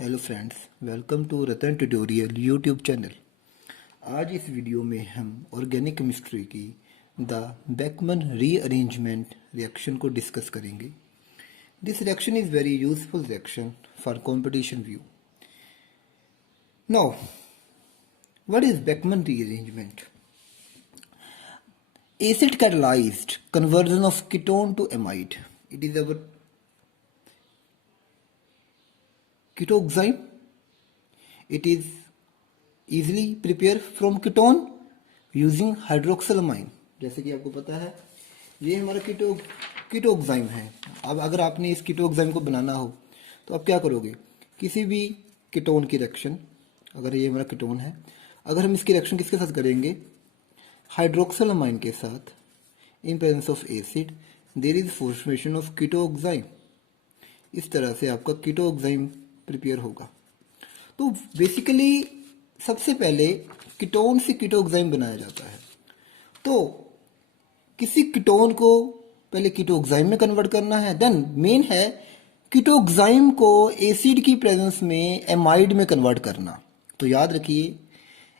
Hello friends, welcome to Ratan tutorial YouTube channel. आज इस video में हम ऑर्गेनिक केमिस्ट्री की द बेकमन रीअरेंजमेंट रिएक्शन को डिस्कस करेंगे। This reaction is very useful reaction for competition view. Now, what is Beckmann rearrangement? Acid catalyzed conversion of ketone to amide. It is our ketoenzyme. It is easily prepared from ketone using hydroxylamine. जैसे कि आपको पता है ये हमारा कीटोएंजाइम है। अब अगर आपने इस कीटोएंजाइम को बनाना हो तो आप क्या करोगे? किसी भी कीटोन की रिएक्शन, अगर ये हमारा कीटोन है, अगर हम इसकी रिएक्शन किसके साथ करेंगे? हाइड्रोक्सिलामाइन के साथ। In presence of acid there is formation of ketoxime. इस तरह से आपका कीटोएंजाइम प्रिपेयर होगा। तो बेसिकली सबसे पहले कीटोन से कीटोएंजाइम बनाया जाता है। तो किसी कीटोन को पहले कीटोएंजाइम में कन्वर्ट करना है, देन मेन है कीटोएंजाइम को एसिड की प्रेजेंस में एमाइड में कन्वर्ट करना। तो याद रखिए,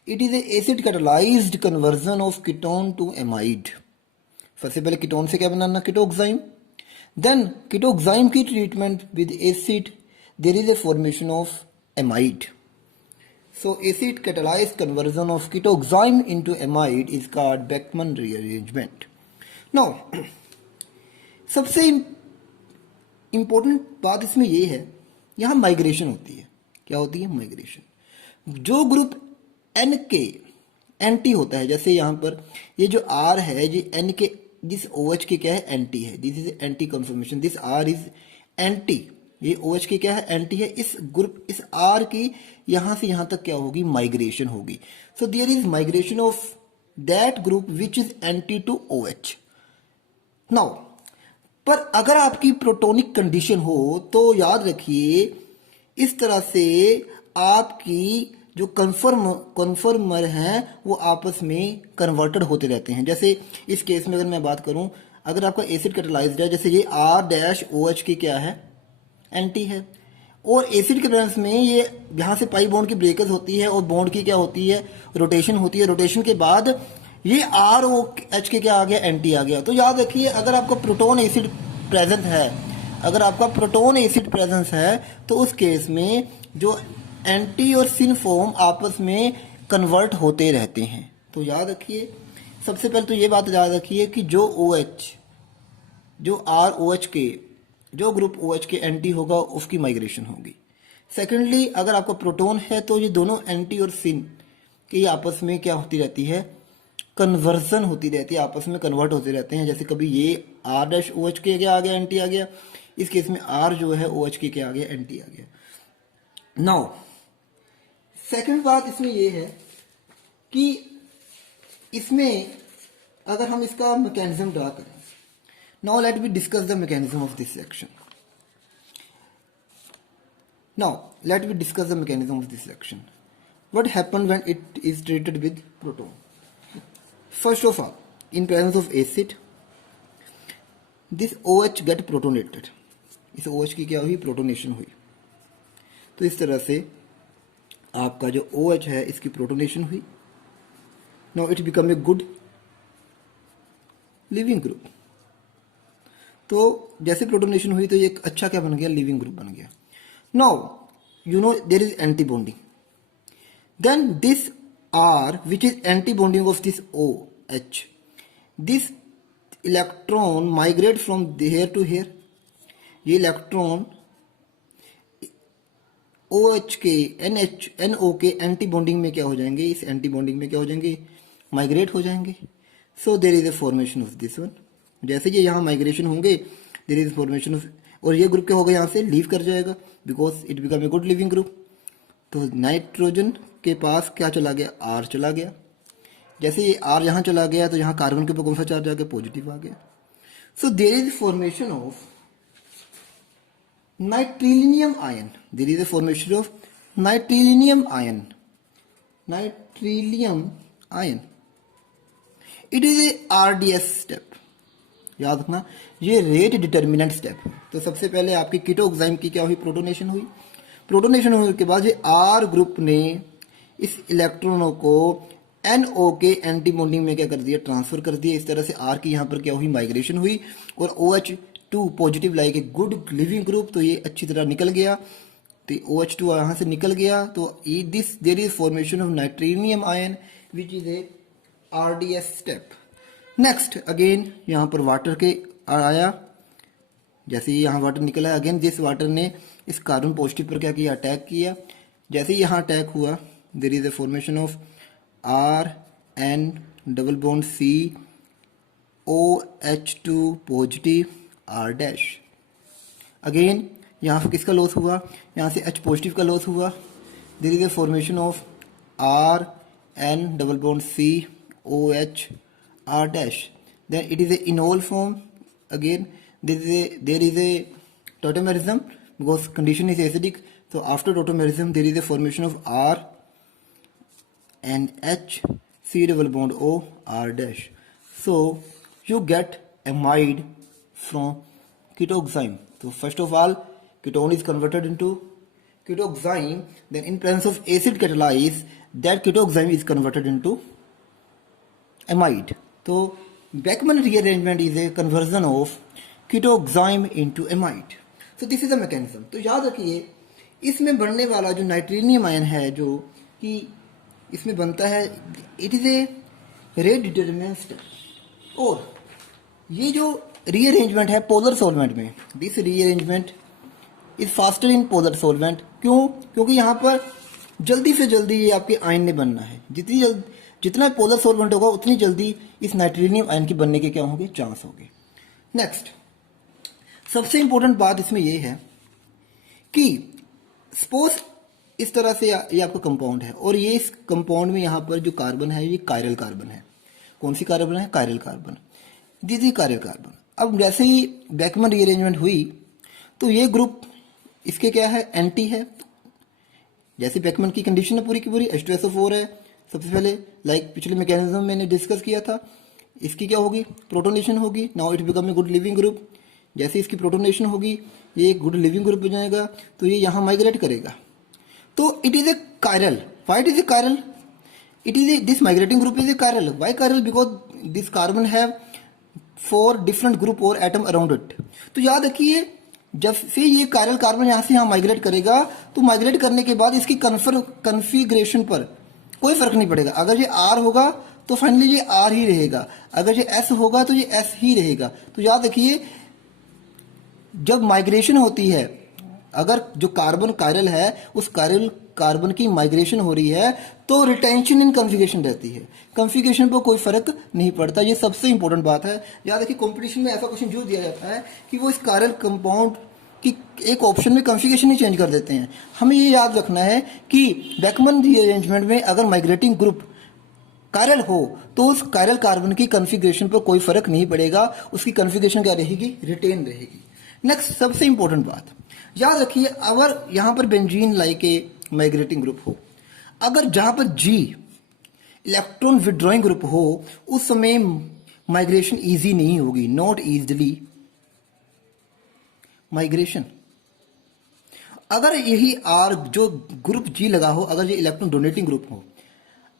it is a acid catalysed conversion of ketone to amide. सबसे पहले कीटोन से क्या बनाना? कीटोएंजाइम। देन कीटोएंजाइम की treatment with acid, there is a formation of amide. So acid catalyzed conversion of ketoenzyme into amide is called Beckmann rearrangement. Now, सबसे important बात इसमें ये है, यहाँ माइग्रेशन होती है। क्या होती है? माइग्रेशन। जो ग्रुप N के एंटी होता है, जैसे यहाँ पर ये जो R है, ये N के जिस OH के क्या है? एंटी है। This is anti confirmation. This R is anti. ये OH की क्या है? एंटी है। इस ग्रुप, इस R की यहां से यहां तक क्या होगी? माइग्रेशन होगी। So there is migration of that group which is anti to OH। Now, पर अगर आपकी प्रोटोनिक कंडीशन हो तो याद रखिए, इस तरह से आपकी जो कन्फर्मर हैं वो आपस में कन्वर्टेड होते रहते हैं। जैसे इस केस में अगर मैं बात करूं, अगर आपका एसिड कैटालाइज्ड है, जैसे ये R-OH की क्या है? एंटी है। और एसिड के प्रेजेंस में ये यहाँ से पाई बॉन्ड की ब्रेकेज होती है और बॉन्ड की क्या होती है? रोटेशन होती है। रोटेशन के बाद ये ROH के क्या आ गया? एंटी आ गया। तो याद रखिए, अगर आपका प्रोटोन एसिड प्रेजेंट है, अगर आपका प्रोटोन एसिड प्रेजेंस है, तो उस केस में जो एंटी और सिन फॉर्म आपस में कन्वर्ट होते रहते हैं। तो याद रखिए, सबसे पहले तो ये बात याद रखिए कि जो OH, जो ROH के, जो ग्रुप OH के एंटी होगा उसकी माइग्रेशन होगी। सेकेंडली, अगर आपका प्रोटोन है तो ये दोनों एंटी और सिन की आपस में क्या होती रहती है? कन्वर्जन होती रहती है, आपस में कन्वर्ट होते रहते हैं। जैसे कभी ये R-OH के क्या आ गया? एंटी आ गया। इस केस में R जो है OH के क्या आ गया? एंटी आ गया। नाउ, सेकेंड बात इसमें ये है कि इसमें अगर हम इसका मैकेनिज्म ड्रा करें, now let me discuss the mechanism of this reaction. What happens when it is treated with proton? First of all, in presence of acid, this OH get protonated. इस OH की क्या हुई? Protonation हुई। तो इस तरह से आपका जो OH है इसकी प्रोटोनेशन हुई। Now it become a good living group. तो जैसे प्रोटोनेशन हुई तो ये एक अच्छा क्या बन गया? लिविंग ग्रुप बन गया। Now you know there is anti bonding, then this R which is anti bonding of this OH, this electron migrate from here to here. ये इलेक्ट्रॉन OH के NO के एंटी बॉन्डिंग में क्या हो जाएंगे? इस एंटी बॉन्डिंग में क्या हो जाएंगे? माइग्रेट हो जाएंगे। So there is a formation of this one. जैसे ये यहाँ माइग्रेशन होंगे, देयर इज फॉर्मेशन ऑफ, और ये ग्रुप क्या होगा? यहाँ से लीव कर जाएगा because it become a good leaving group. तो नाइट्रोजन के पास क्या चला गया? R चला गया। जैसे ये R यहाँ चला गया तो यहाँ कार्बन के ऊपर कौन सा चार्ज आ गया? पॉजिटिव आ गया। So there is formation of nitrilium ion. There is a formation of nitrilium ion. Nitrilium ion, it is a RDS step. याद रखना, ये रेट डिटर्मिनेंट स्टेप है। तो सबसे पहले आपकी कीटोएंजाइम की क्या हुई? प्रोटोनेशन हुई। प्रोटोनेशन होने के बाद ये आर ग्रुप ने इस इलेक्ट्रॉनों को NO के एंटी बॉन्डिंग में क्या कर दिया, ट्रांसफर कर दिया। इस तरह से R की यहाँ पर क्या हुई, माइग्रेशन हुई और OH2 positive like a good leaving group, तो ये अच्छी तरह निकल गया। तो OH2 यहाँ से निकल गया, तो this there is formation of nitrilium ion which is a RDS step. Next again यहाँ पर वाटर के आया, जैसे ही यहाँ वाटर निकला, अगेन जिस वाटर ने इस कार्बन पॉजिटिव पर क्या किया, अटैक किया। जैसे ही यहाँ अटैक हुआ, there is a formation of RN double bond C OH2 positive R dash. Again यहाँ पर किसका लॉस हुआ, यहाँ से H पॉजिटिव का लॉस हुआ। There is a formation of RN double bond C OH R dash. Then it is a enol form. Again, there is a tautomerism because condition is acidic. So after tautomerism, there is a formation of R and H C double bond O R dash. So you get amide from ketoxime. So first of all, ketone is converted into ketoxime. Then in presence of acid catalyze, that ketoxime is converted into amide. तो Beckmann rearrangement is a conversion of ketoxime into amide. So this is a mechanism. तो याद रखिए, इसमें बनने वाला जो नाइट्रेनियम ion है, जो कि इसमें बनता है, it is a rate determinant step. और ये जो रीअरेंजमेंट है पोलर सॉल्वेंट में, this rearrangement is faster in polar solvent. क्यों? क्योंकि यहाँ पर जल्दी से जल्दी ये आपके आयन ने बनना है। जितना पोलर सॉल्वेंट होगा उतनी जल्दी इस नाइट्रेनियम आयन के बनने के क्या होंगे, चांस होंगे। नेक्स्ट सबसे इंपॉर्टेंट बात इसमें यह है कि सपोज इस तरह से ये आपका कंपाउंड है और ये इस कंपाउंड में यहाँ पर जो कार्बन है ये कायरल कार्बन है। कौन सी कार्बन है? Chiral carbon. This is chiral carbon. अब जैसे ही बेकमन रीअरेंजमेंट हुई तो ये ग्रुप इसके क्या है, एंटी है। जैसे बेकमन की कंडीशन है पूरी की पूरी, H2SO4 है। सबसे पहले लाइक पिछले मैकेनिज्म मैंने डिस्कस किया था, इसकी क्या होगी, प्रोटोनेशन होगी। Now it become a good leaving group. जैसे इसकी प्रोटोनेशन होगी ये एक गुड लिविंग ग्रुप बन जाएगा, तो ये यहाँ माइग्रेट करेगा। तो it is A chiral. Why it is A chiral? It is A this migrating group is a chiral. Why chiral? Because this carbon have 4 different group और एटम अराउंड इट। तो याद रखिए, जब से ये कायरल कार्बन यहाँ से यहाँ माइग्रेट करेगा, तो माइग्रेट करने के बाद इसकी कन्फिग्रेशन पर कोई फर्क नहीं पड़ेगा। अगर ये R होगा तो फाइनली ये R ही रहेगा, अगर ये S होगा तो ये S ही रहेगा। तो याद रखिए, जब माइग्रेशन होती है, अगर जो कार्बन कायरल है उस कायरल कार्बन की माइग्रेशन हो रही है तो रिटेंशन इन कन्फिगरेशन रहती है, कन्फिगरेशन पर कोई फर्क नहीं पड़ता। ये सबसे इंपॉर्टेंट बात है। याद रखिए, कंपटीशन में ऐसा क्वेश्चन जो दिया जाता है कि वो इस कायरल कंपाउंड कि एक ऑप्शन में कन्फिगरेशन ही चेंज कर देते हैं। हमें ये याद रखना है कि बेकमन रीअरेंजमेंट में अगर माइग्रेटिंग ग्रुप कायरल हो तो उस कायरल कार्बन की कन्फिगरेशन पर कोई फर्क नहीं पड़ेगा, उसकी कन्फिगरेशन क्या रहेगी, रिटेन रहेगी। नेक्स्ट सबसे इंपॉर्टेंट बात याद रखिए, अगर यहां पर benzene like a migrating group हो, अगर जहां पर G इलेक्ट्रॉन विड्रॉइंग ग्रुप हो, उस समय माइग्रेशन इजी नहीं होगी, नॉट इजीली माइग्रेशन। अगर यही R जो ग्रुप G लगा हो, अगर ये इलेक्ट्रॉन डोनेटिंग ग्रुप हो,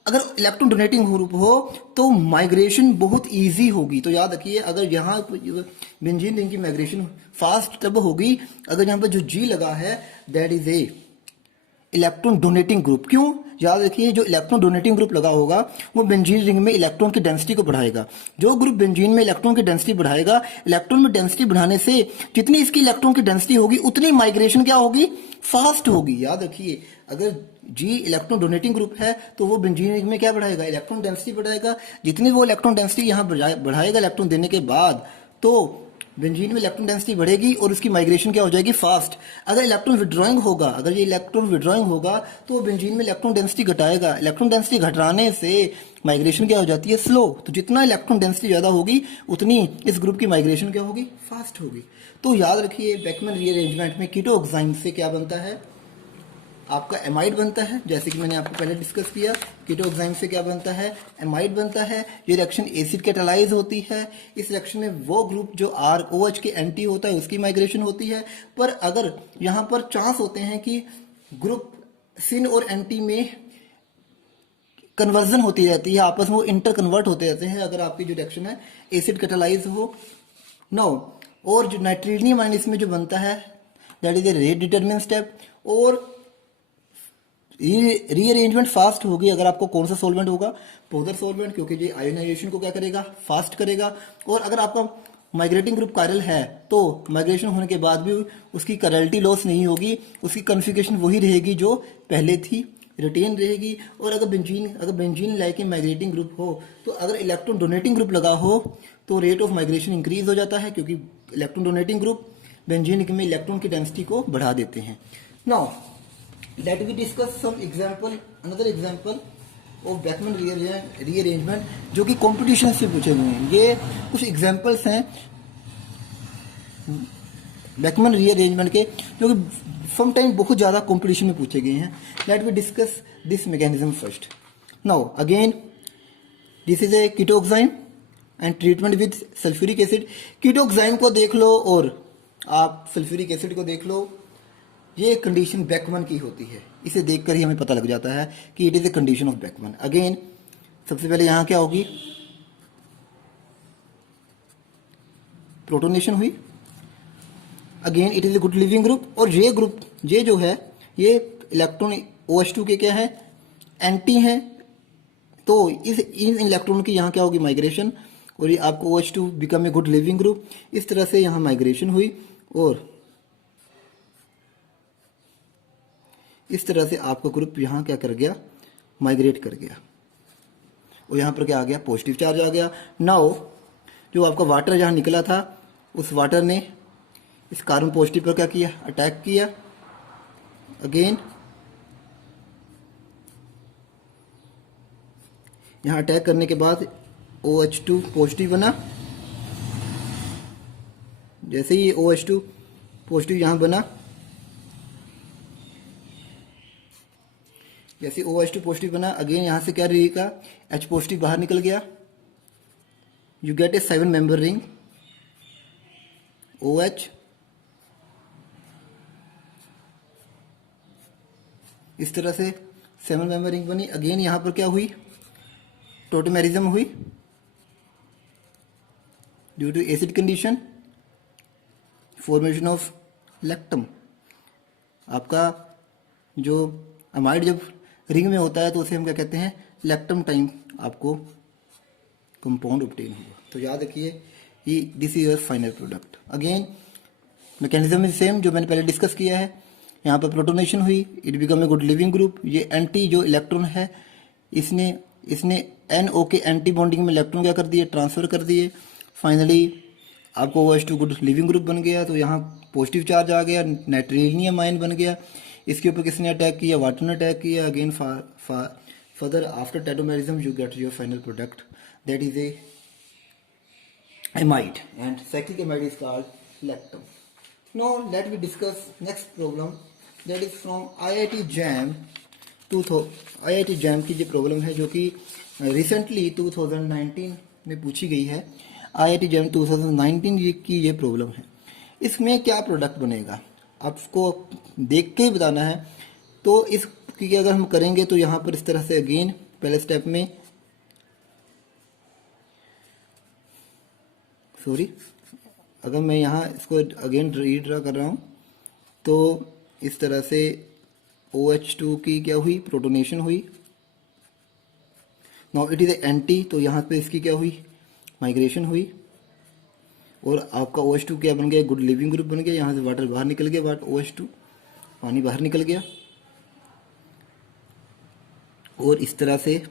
अगर इलेक्ट्रॉन डोनेटिंग ग्रुप हो तो माइग्रेशन बहुत इजी होगी। तो याद रखिए, अगर यहाँ बेंजीन रिंग की माइग्रेशन फास्ट तब होगी अगर यहाँ पर जो G लगा है that is A electron donating group. क्यों? याद रखिए, जो इलेक्ट्रॉन डोनेटिंग ग्रुप लगा होगा वो बेंजीन रिंग में इलेक्ट्रॉन की डेंसिटी को बढ़ाएगा। जो ग्रुप बेंजीन में इलेक्ट्रॉन की डेंसिटी बढ़ाएगा, इलेक्ट्रॉन में डेंसिटी बढ़ाने से जितनी इसकी इलेक्ट्रॉन की डेंसिटी होगी उतनी माइग्रेशन क्या होगी, फास्ट होगी। याद रखिए, अगर G इलेक्ट्रॉन डोनेटिंग ग्रुप है तो वो बेंजीन रिंग में क्या बढ़ाएगा, इलेक्ट्रॉन डेंसिटी बढ़ाएगा। जितनी वो इलेक्ट्रॉन डेंसिटी यहाँ बढ़ाएगा इलेक्ट्रॉन देने के बाद, तो बेंजीन में इलेक्ट्रॉन डेंसिटी बढ़ेगी और उसकी माइग्रेशन क्या हो जाएगी, फास्ट। अगर इलेक्ट्रॉन विड्रॉइंग होगा, अगर ये इलेक्ट्रॉन विड्रॉइंग होगा तो वो बेंजीन में इलेक्ट्रॉन डेंसिटी घटाएगा। इलेक्ट्रॉन डेंसिटी घटाने से माइग्रेशन क्या हो जाती है, स्लो। तो जितना इलेक्ट्रॉन डेंसिटी ज़्यादा होगी उतनी इस ग्रुप की माइग्रेशन क्या होगी, फास्ट होगी। तो याद रखिए, बेकमन रीअरेंजमेंट में कीटोक्साइम से क्या बनता है, आपका एमाइड बनता है। जैसे कि मैंने आपको पहले डिस्कस किया, कीटोक्साइम से क्या बनता है, एमाइड बनता है। ये रिएक्शन एसिड कैटालाइज होती है। इस रिएक्शन में वो ग्रुप जो ROH के एंटी होता है उसकी माइग्रेशन होती है। पर अगर यहाँ पर चांस होते हैं कि ग्रुप सिन और एंटी में कन्वर्जन होती रहती है, आपस में वो इंटर कन्वर्ट होते रहते हैं अगर आपकी जो रिएक्शन है एसिड कैटालाइज हो। नाउ और जो नाइट्रिलियम आयन इसमें जो बनता है that is a rate determine step. और रीअरेंजमेंट फास्ट होगी अगर आपको कौन सा सॉल्वेंट होगा, पोलर सॉल्वेंट, क्योंकि ये आयोनाइजेशन को क्या करेगा, फास्ट करेगा। और अगर आपका माइग्रेटिंग ग्रुप कायरल है तो माइग्रेशन होने के बाद भी उसकी करैलिटी लॉस नहीं होगी, उसकी कॉन्फ़िगरेशन वही रहेगी जो पहले थी, रिटेन रहेगी। और अगर benzene like a migrating group हो तो अगर इलेक्ट्रॉन डोनेटिंग ग्रुप लगा हो तो रेट ऑफ माइग्रेशन इंक्रीज हो जाता है, क्योंकि इलेक्ट्रॉन डोनेटिंग ग्रुप बेंजीन में इलेक्ट्रॉन की डेंसिटी को बढ़ा देते हैं। Now let we discuss some example, another example of Beckmann rearrangement जो कि कंपटीशन से पूछे हुए हैं। ये कुछ एग्जांपल्स हैं बैकमैन रीअरेंजमेंट के जो कि सम टाइम बहुत ज़्यादा कंपटीशन में पूछे गए हैं। Let we discuss this mechanism first. Now again this is a ketoxime and treatment with sulphuric acid. Ketoxime को देख लो और आप सल्फ्यूरिक एसिड को देख लो, ये कंडीशन बैकमैन की होती है, इसे देखकर ही हमें पता लग जाता है कि it is a condition of Beckmann. Again सबसे पहले यहां क्या होगी, प्रोटोनेशन हुई, again it is a good leaving group. और ये ग्रुप ये जो है ये इलेक्ट्रॉन OH2 के क्या है, एंटी है, तो इन इलेक्ट्रॉन की यहाँ क्या होगी, माइग्रेशन, और ये आपको OH2 become a good leaving group. इस तरह से यहाँ माइग्रेशन हुई और इस तरह से आपका ग्रुप यहाँ क्या कर गया, माइग्रेट कर गया, और यहाँ पर क्या आ गया, पॉजिटिव चार्ज आ गया। नाउ जो आपका वाटर जहाँ निकला था उस वाटर ने इस कार्बन पॉजिटिव पर क्या किया, अटैक किया। अगेन यहाँ अटैक करने के बाद OH2 पॉजिटिव बना, जैसे ही OH2 पॉजिटिव यहाँ बना, जैसे OH2 पॉजिटिव बना, अगेन यहाँ से क्या रहेगा, H पॉजिटिव बाहर निकल गया, you get A 7 member ring OH। इस तरह से 7 मेंबर रिंग बनी। अगेन यहाँ पर क्या हुई, टोटेमेरिज्म हुई due to acid condition, formation of lactam. आपका जो अमाइड जब रिंग में होता है तो उसे हम क्या कहते हैं, लैक्टम टाइम आपको कंपाउंड ऑब्टेन होगा। तो याद रखिए ये this is your final product. Again mechanism is same जो मैंने पहले डिस्कस किया है। यहाँ पर प्रोटोनेशन हुई, it become a good leaving group. ये एंटी जो इलेक्ट्रॉन है इसने NO के एंटी बॉन्डिंग में इलेक्ट्रॉन क्या कर दिए, ट्रांसफर कर दिए। फाइनली आपको OH2 गुड लिविंग ग्रुप बन गया, तो यहाँ पॉजिटिव चार्ज आ गया, नाइट्रिलियम आयन बन गया। इसके ऊपर किसने अटैक किया, वाटर ने अटैक किया। Again further after tautomerism you get your final product that is a amide, and cyclic amide is called lactam. Now let me discuss next problem that is from IIT JAM IIT JAM की जो problem है जो कि recently 2019 में पूछी गई है। IIT JAM 2019 की ये प्रॉब्लम है। इसमें क्या प्रोडक्ट बनेगा आपको देख के ही बताना है। तो इसकी अगर हम करेंगे तो यहाँ पर इस तरह से अगेन पहले स्टेप में अगर मैं यहाँ इसको अगेन रीड्रा कर रहा हूँ तो इस तरह से OH2 की क्या हुई, प्रोटोनेशन हुई। नाउ इट इज एंटी, तो यहाँ पे इसकी क्या हुई, माइग्रेशन हुई, और आपका OH2 क्या बन गया, गुड लिविंग ग्रुप बन गया। यहाँ से वाटर बाहर निकल गया, OH2 पानी बाहर निकल गया, और इस तरह से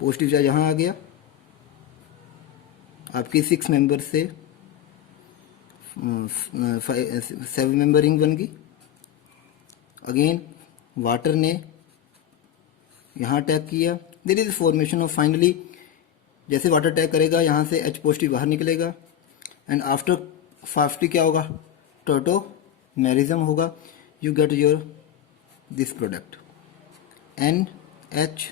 पॉजिटिव चार्ज यहाँ आ गया। आपकी 6 मेंबर से 7 मेंबर रिंग बन गई। अगेन वाटर ने यहाँ अटैक किया, there is formation of, finally जैसे वाटर अटैक करेगा यहाँ से H पॉजिटिव बाहर निकलेगा, एंड आफ्टर फास्टली क्या होगा, टोटोमेरिज्म होगा। You get your this product NHCO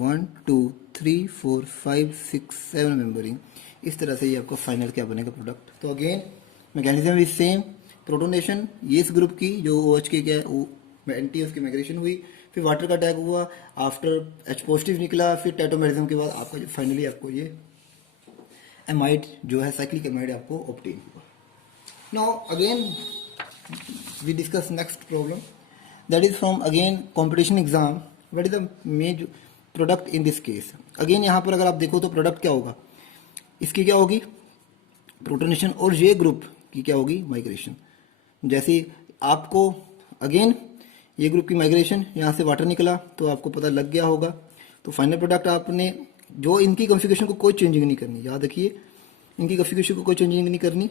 1 2 3 4 5 6 7 membered. इस तरह से ये आपका फाइनल क्या बनेगा प्रोडक्ट। तो again mechanism is same, protonation, ये इस ग्रुप की जो OH की क्या है एंटी उसकी माइग्रेशन हुई, फिर वाटर का अटैक हुआ, आफ्टर H पॉजिटिव निकला, फिर टैटोमेरिज्म के बाद आपका जो फाइनली आपको ये एमाइड जो है साइक्लिक एमाइड आपको ऑब्टेन हुआ। Now again we discuss next problem that is from again competition exam, what is the main product in this case. Again यहाँ पर अगर आप देखो तो प्रोडक्ट क्या होगा, इसकी क्या होगी प्रोटोनेशन, और ये ग्रुप की क्या होगी माइग्रेशन। जैसे आपको अगेन ये ग्रुप की माइग्रेशन, यहाँ से वाटर निकला तो आपको पता लग गया होगा। तो फाइनल प्रोडक्ट आपने जो इनकी कॉन्फ़िगरेशन को कोई चेंजिंग नहीं करनी, याद रखिए इनकी कॉन्फ़िगरेशन को कोई चेंजिंग नहीं करनी।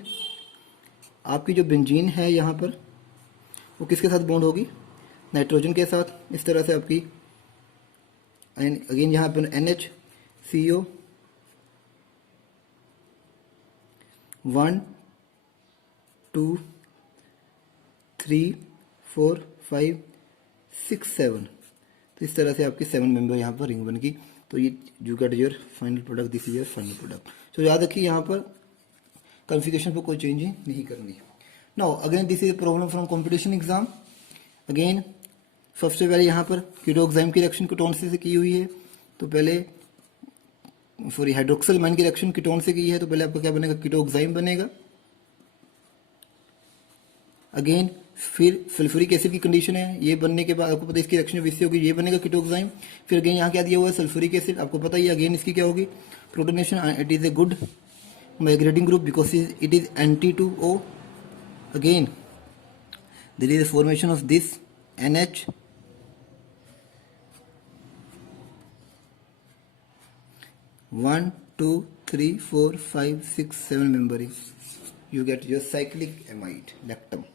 आपकी जो बेंजीन है यहाँ पर वो किसके साथ बॉन्ड होगी, नाइट्रोजन के साथ। इस तरह से आपकी अगेन यहाँ पर NHCO 1 2 3 4 5 6 7, तो इस तरह से आपकी 7 मेंबर यहाँ पर रिंग बन गई। तो ये you get your final product, this is your final product. तो याद रखिए यहाँ पर कॉन्फ़िगरेशन पर कोई चेंजिंग नहीं करनी। Now again this is problem from competition exam. Again सबसे पहले यहाँ पर कीटोक्साइम की रिएक्शन कीटोन से की हुई है, तो पहले सॉरी हाइड्रोक्सिल अमाइन की रिएक्शन कीटोन से की है, तो पहले आपका क्या बनेगा कीटोक्साइम बनेगा। अगेन फिर सल्फ्यूरिक एसिड की कंडीशन है, ये बनने के बाद आपको पता है इसकी रिएक्शन विस्सी होगी, ये बनेगा कीटोक्साइम। फिर अगेन यहाँ क्या दिया हुआ है सल्फ्यूरिक एसिड, आपको पता ही है अगेन इसकी क्या होगी protonation, it is a good migrating group because it is anti to O। Again there is a formation of this NH one, 2, 3, 4, 5, 6, 7 membering, you get your cyclic amide lactam।